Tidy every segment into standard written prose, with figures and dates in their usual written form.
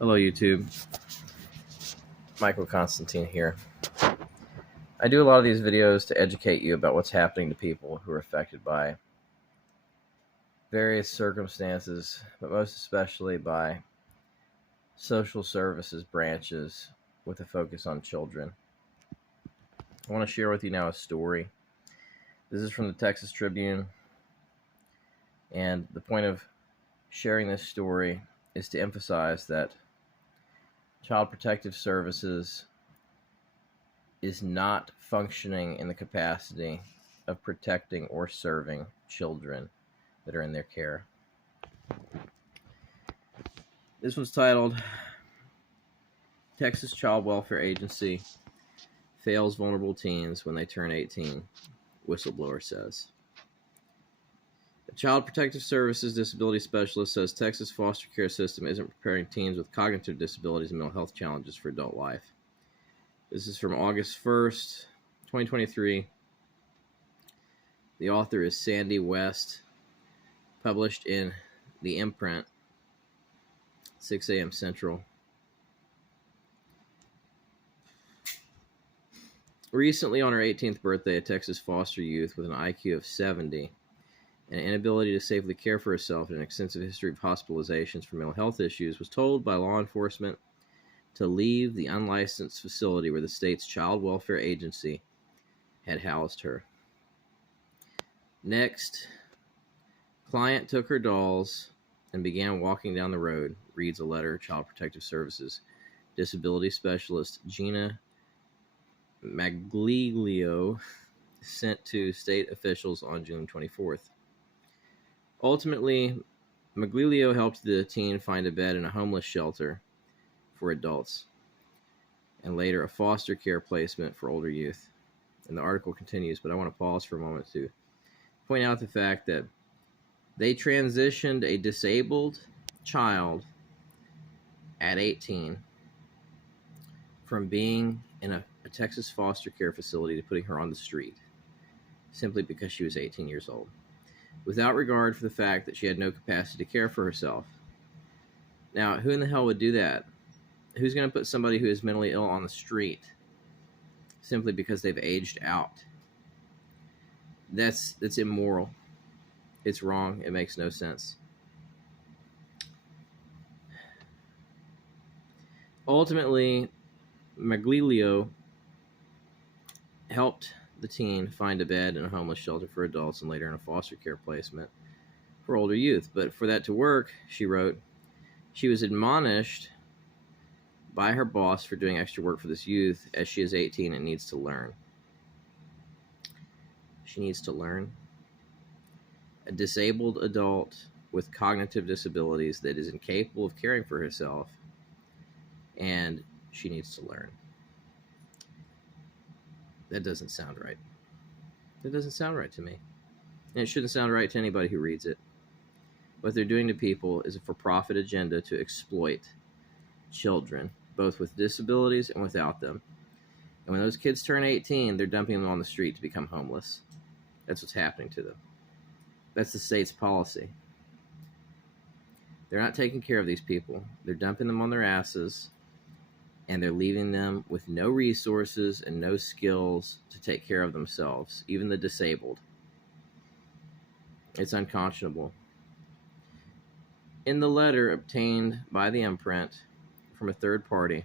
Hello, YouTube. Michael Constantine here. I do a lot of these videos to educate you about what's happening to people who are affected by various circumstances, but most especially by social services branches with a focus on children. I want to share with you now a story. This is from the Texas Tribune, and the point of sharing this story is to emphasize that Child Protective Services is not functioning in the capacity of protecting or serving children that are in their care. This one's titled, Texas Child Welfare Agency Fails Vulnerable Teens When They Turn 18, Whistleblower Says. A Child Protective Services disability specialist says Texas foster care system isn't preparing teens with cognitive disabilities and mental health challenges for adult life. This is from August 1st, 2023. The author is Sandy West, published in the Imprint, 6 a.m. Central. Recently, on her 18th birthday, a Texas foster youth with an IQ of 70 and an inability to safely care for herself and an extensive history of hospitalizations for mental health issues was told by law enforcement to leave the unlicensed facility where the state's child welfare agency had housed her. Next, client took her dolls and began walking down the road, reads a letter Child Protective Services disability specialist Gina Magliglio sent to state officials on June 24th. Ultimately, Magliglio helped the teen find a bed in a homeless shelter for adults, and later a foster care placement for older youth. And the article continues, but I want to pause for a moment to point out the fact that they transitioned a disabled child at 18 from being in a Texas foster care facility to putting her on the street simply because she was 18 years old, without regard for the fact that she had no capacity to care for herself. Now, who in the hell would do that? Who's going to put somebody who is mentally ill on the street simply because they've aged out? That's immoral. It's wrong. It makes no sense. Ultimately, Magliglio helped the teen find a bed in a homeless shelter for adults and later in a foster care placement for older youth. But for that to work, she wrote, she was admonished by her boss for doing extra work for this youth as she is 18 and needs to learn. She needs to learn. A disabled adult with cognitive disabilities that is incapable of caring for herself, and she needs to learn. That doesn't sound right. That doesn't sound right to me. And it shouldn't sound right to anybody who reads it. What they're doing to people is a for-profit agenda to exploit children, both with disabilities and without them. And when those kids turn 18, they're dumping them on the street to become homeless. That's what's happening to them. That's the state's policy. They're not taking care of these people. They're dumping them on their asses, and they're leaving them with no resources and no skills to take care of themselves, even the disabled. It's unconscionable. In the letter obtained by the Imprint from a third party,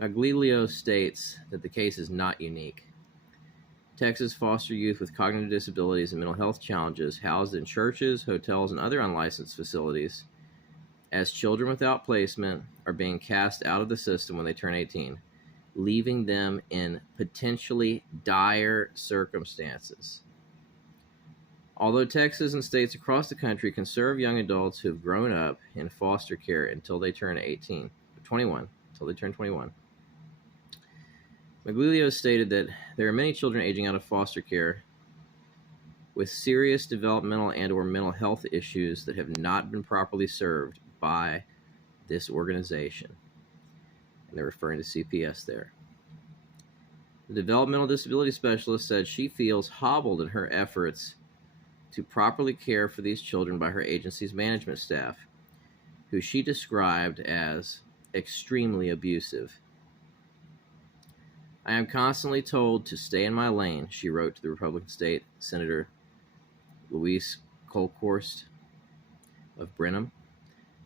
Magliglio states that the case is not unique. Texas foster youth with cognitive disabilities and mental health challenges housed in churches, hotels, and other unlicensed facilities as children without placement are being cast out of the system when they turn 18, leaving them in potentially dire circumstances. Although Texas and states across the country can serve young adults who have grown up in foster care until they turn 21, Magliglio stated that there are many children aging out of foster care with serious developmental and or mental health issues that have not been properly served by this organization. And they're referring to CPS there. The developmental disability specialist said she feels hobbled in her efforts to properly care for these children by her agency's management staff. who she described as extremely abusive. I am constantly told to stay in my lane, she wrote to the Republican State Senator Louise Kolkhorst of Brenham,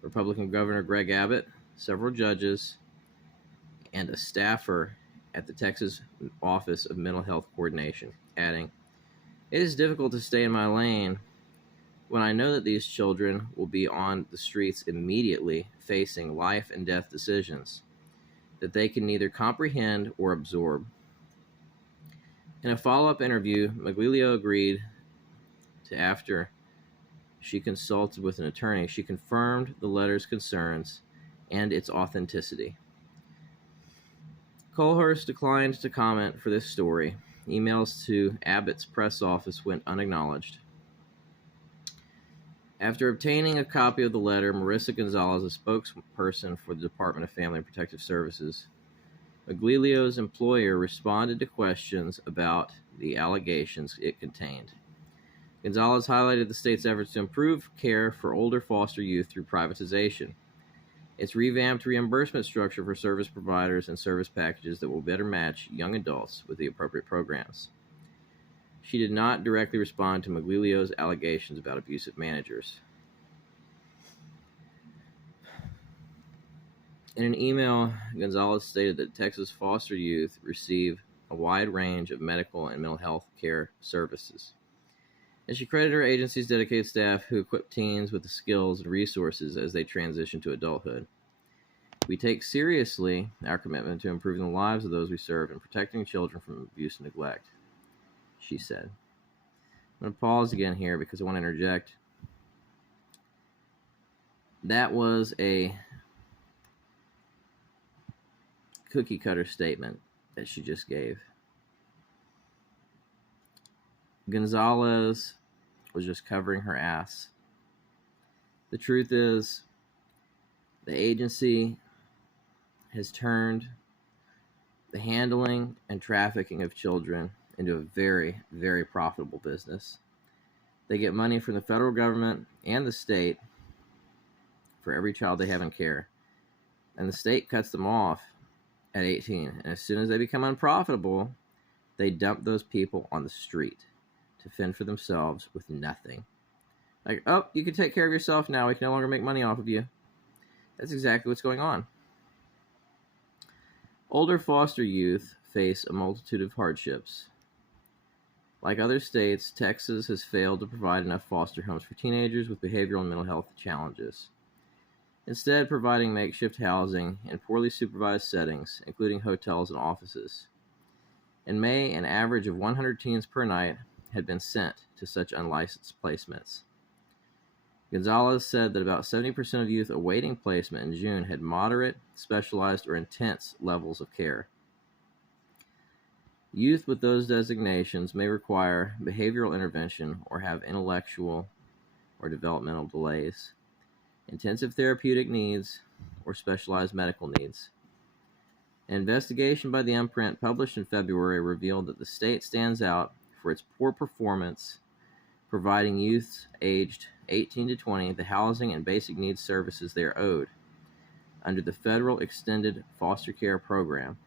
Republican Governor Greg Abbott, several judges, and a staffer at the Texas Office of Mental Health Coordination, adding, "It is difficult to stay in my lane when I know that these children will be on the streets immediately facing life and death decisions that they can neither comprehend or absorb." In a follow-up interview, Miglio agreed to after she consulted with an attorney. She confirmed the letter's concerns and its authenticity. Kolkhorst declined to comment for this story. Emails to Abbott's press office went unacknowledged. After obtaining a copy of the letter, Marissa Gonzalez, a spokesperson for the Department of Family and Protective Services, Miglio's employer, responded to questions about the allegations it contained. Gonzalez highlighted the state's efforts to improve care for older foster youth through privatization, its revamped reimbursement structure for service providers, and service packages that will better match young adults with the appropriate programs. She did not directly respond to Miglio's allegations about abusive managers. In an email, Gonzalez stated that Texas foster youth receive a wide range of medical and mental health care services, and she credited her agency's dedicated staff who equip teens with the skills and resources as they transition to adulthood. "We take seriously our commitment to improving the lives of those we serve and protecting children from abuse and neglect," she said. I'm going to pause again here because I want to interject. That was a cookie cutter statement that she just gave. Gonzalez was just covering her ass. The truth is, the agency has turned the handling and trafficking of children into a very, very profitable business. They get money from the federal government and the state for every child they have in care, and the state cuts them off at 18. And as soon as they become unprofitable, they dump those people on the street to fend for themselves with nothing. Like, "Oh, you can take care of yourself now. We can no longer make money off of you." That's exactly what's going on. Older foster youth face a multitude of hardships. Like other states, Texas has failed to provide enough foster homes for teenagers with behavioral and mental health challenges, instead providing makeshift housing in poorly supervised settings, including hotels and offices. In May, an average of 100 teens per night had been sent to such unlicensed placements. Gonzalez said that about 70% of youth awaiting placement in June had moderate, specialized, or intense levels of care. Youth with those designations may require behavioral intervention or have intellectual or developmental delays, intensive therapeutic needs, or specialized medical needs. An investigation by the Imprint published in February revealed that the state stands out for its poor performance providing youths aged 18 to 20 the housing and basic needs services they are owed under the federal extended foster care program.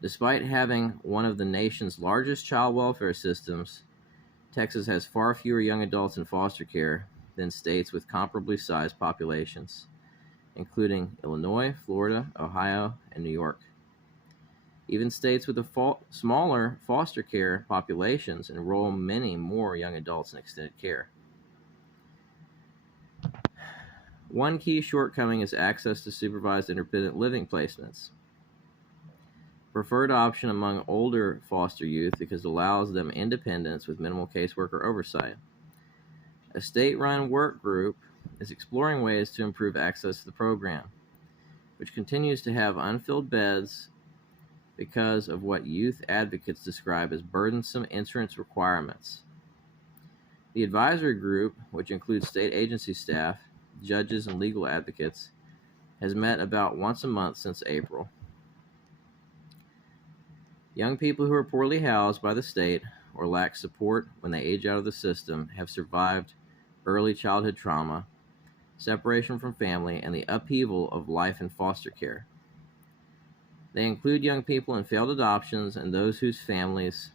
Despite having one of the nation's largest child welfare systems, Texas has far fewer young adults in foster care than states with comparably sized populations, including Illinois, Florida, Ohio, and New York. Even states with smaller foster care populations enroll many more young adults in extended care. One key shortcoming is access to supervised independent living placements. Preferred option among older foster youth because it allows them independence with minimal caseworker oversight. A state-run work group is exploring ways to improve access to the program, which continues to have unfilled beds because of what youth advocates describe as burdensome entrance requirements. The advisory group, which includes state agency staff, judges, and legal advocates, has met about once a month since April. Young people who are poorly housed by the state or lack support when they age out of the system have survived early childhood trauma separation from family, and the upheaval of life in foster care. They include young people in failed adoptions and those whose families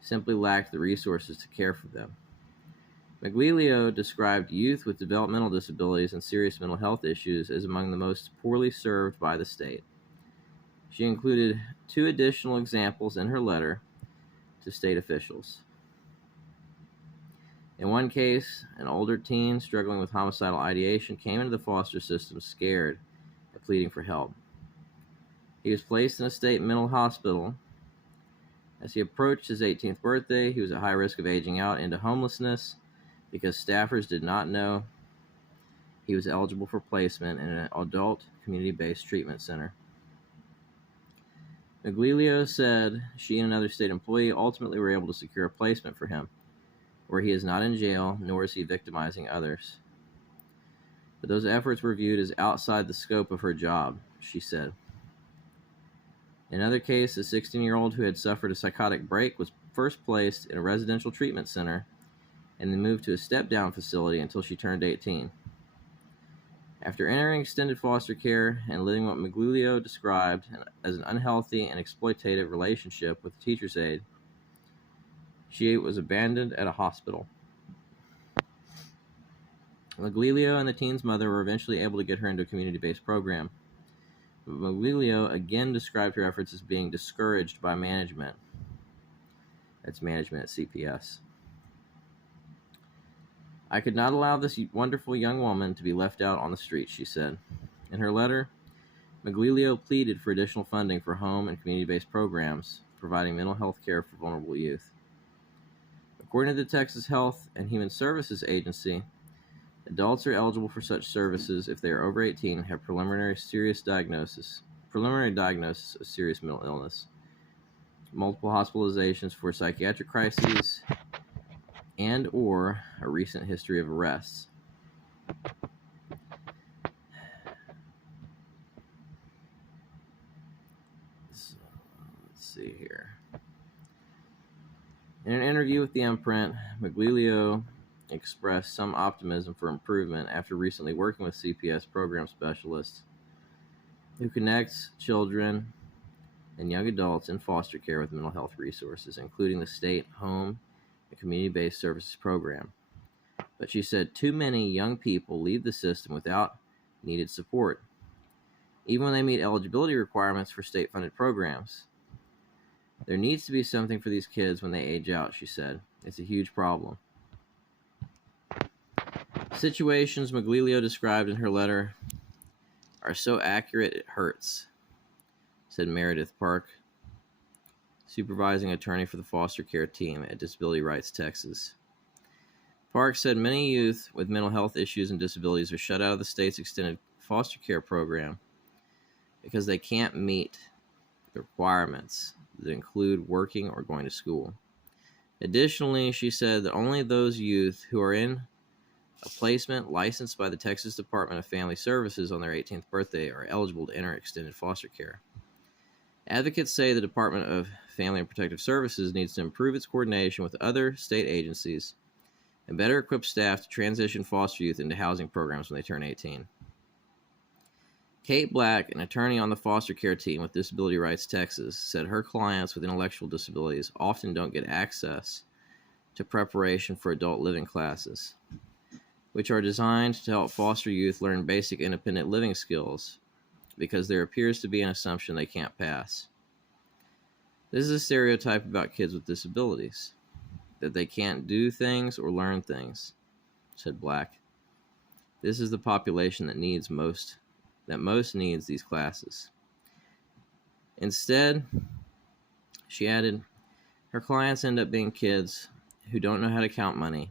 simply lacked the resources to care for them. Miglilio described youth with developmental disabilities and serious mental health issues as among the most poorly served by the state. She included 2 additional examples in her letter to state officials. In one case, an older teen struggling with homicidal ideation came into the foster system scared and pleading for help. He was placed in a state mental hospital. As he approached his 18th birthday, he was at high risk of aging out into homelessness because staffers did not know he was eligible for placement in an adult community-based treatment center. Miglilio said she and another state employee ultimately were able to secure a placement for him, where he is not in jail, nor is he victimizing others. But those efforts were viewed as outside the scope of her job, she said. In another case, a 16-year-old who had suffered a psychotic break was first placed in a residential treatment center and then moved to a step-down facility until she turned 18. After entering extended foster care and living what Miglilio described as an unhealthy and exploitative relationship with a teacher's aide, she was abandoned at a hospital. Miglilio and the teen's mother were eventually able to get her into a community-based program. But Miglilio again described her efforts as being discouraged by management. That's management at CPS. I could not allow this wonderful young woman to be left out on the street, she said. In her letter, Miglilio pleaded for additional funding for home and community-based programs, providing mental health care for vulnerable youth. According to the Texas Health and Human Services Agency, adults are eligible for such services if they are over 18 and have preliminary diagnosis of serious mental illness, multiple hospitalizations for psychiatric crises, and or a recent history of arrests. So, let's see here. In an interview with the Imprint, Miglilio expressed some optimism for improvement after recently working with CPS program specialists who connects children and young adults in foster care with mental health resources, including the state, home, and community-based services program. But she said too many young people leave the system without needed support, even when they meet eligibility requirements for state-funded programs. There needs to be something for these kids when they age out, she said. It's a huge problem. Situations Miglilio described in her letter are so accurate it hurts, said Meredith Park, supervising attorney for the foster care team at Disability Rights Texas. Park said many youth with mental health issues and disabilities are shut out of the state's extended foster care program because they can't meet the requirements that include working or going to school. Additionally, she said that only those youth who are in a placement licensed by the Texas Department of Family Services on their 18th birthday are eligible to enter extended foster care. Advocates say the Department of Family and Protective Services needs to improve its coordination with other state agencies and better equip staff to transition foster youth into housing programs when they turn 18. Kate Black, an attorney on the foster care team with Disability Rights Texas, said her clients with intellectual disabilities often don't get access to preparation for adult living classes, which are designed to help foster youth learn basic independent living skills because there appears to be an assumption they can't pass. This is a stereotype about kids with disabilities, that they can't do things or learn things, said Black. This is the population that most needs these classes. Instead, she added, her clients end up being kids who don't know how to count money.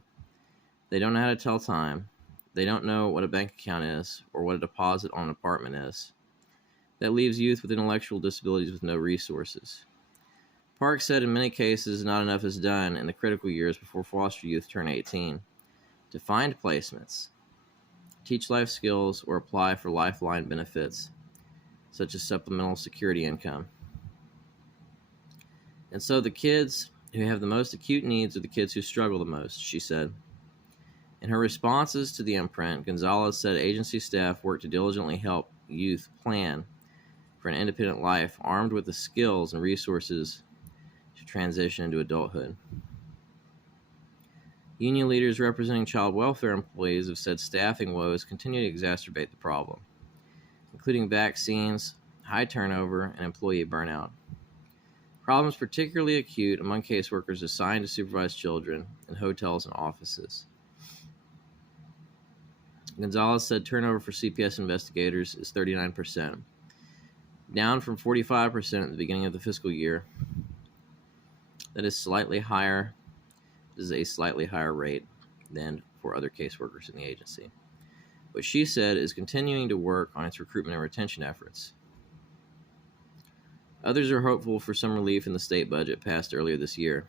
They don't know how to tell time. They don't know what a bank account is or what a deposit on an apartment is. That leaves youth with intellectual disabilities with no resources. Park said in many cases not enough is done in the critical years before foster youth turn 18 to find placements, teach life skills, or apply for lifeline benefits such as supplemental security income. And so the kids who have the most acute needs are the kids who struggle the most, she said. In her responses to the Imprint, Gonzalez said agency staff work to diligently help youth plan for an independent life, armed with the skills and resources to transition into adulthood. Union leaders representing child welfare employees have said staffing woes continue to exacerbate the problem, including vaccines, high turnover, and employee burnout. Problems particularly acute among caseworkers assigned to supervise children in hotels and offices. Gonzalez said turnover for CPS investigators is 39%, down from 45% at the beginning of the fiscal year. That is slightly higher. This is a slightly higher rate than for other caseworkers in the agency. What she said is continuing to work on its recruitment and retention efforts. Others are hopeful for some relief in the state budget passed earlier this year.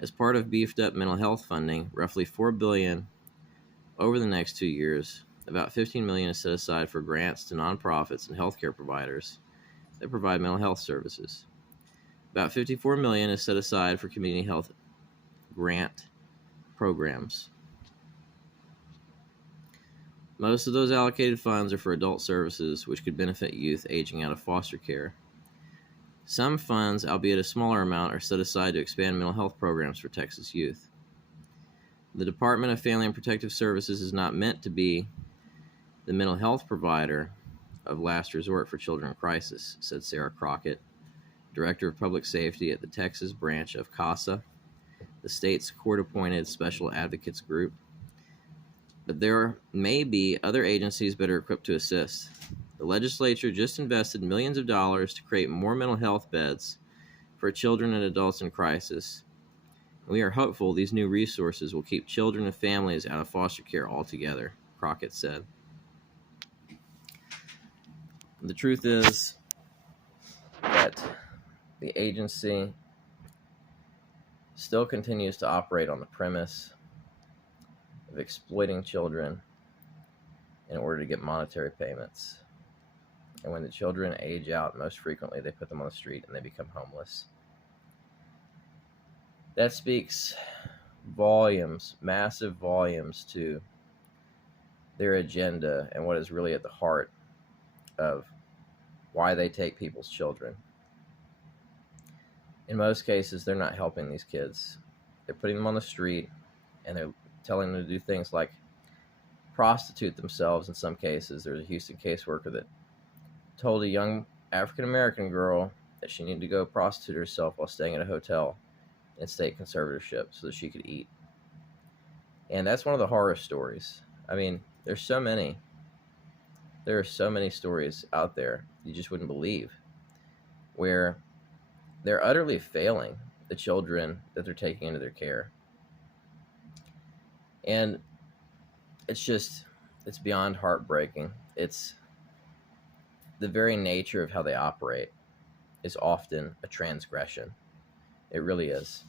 As part of beefed up mental health funding, roughly $4 billion over the next 2 years, about $15 million is set aside for grants to nonprofits and healthcare providers that provide mental health services. About $54 million is set aside for community health grant programs. Most of those allocated funds are for adult services, which could benefit youth aging out of foster care. Some funds, albeit a smaller amount, are set aside to expand mental health programs for Texas youth. The Department of Family and Protective Services is not meant to be the mental health provider of last resort for children in crisis, said Sarah Crockett, Director of Public Safety at the Texas branch of CASA, the state's court-appointed special advocates group. But there may be other agencies better equipped to assist. The legislature just invested millions of dollars to create more mental health beds for children and adults in crisis. We are hopeful these new resources will keep children and families out of foster care altogether, Crockett said. The truth is that the agency still continues to operate on the premise of exploiting children in order to get monetary payments. And when the children age out, most frequently they put them on the street and they become homeless. That speaks volumes, massive volumes, to their agenda and what is really at the heart of why they take people's children. In most cases, they're not helping these kids. They're putting them on the street, and they're telling them to do things like prostitute themselves in some cases. There's a Houston caseworker that told a young African-American girl that she needed to go prostitute herself while staying at a hotel in state conservatorship so that she could eat. And that's one of the horror stories. I mean, there's so many. There are so many stories out there you just wouldn't believe where they're utterly failing the children that they're taking into their care. And it's beyond heartbreaking. It's the very nature of how they operate is often a transgression. It really is.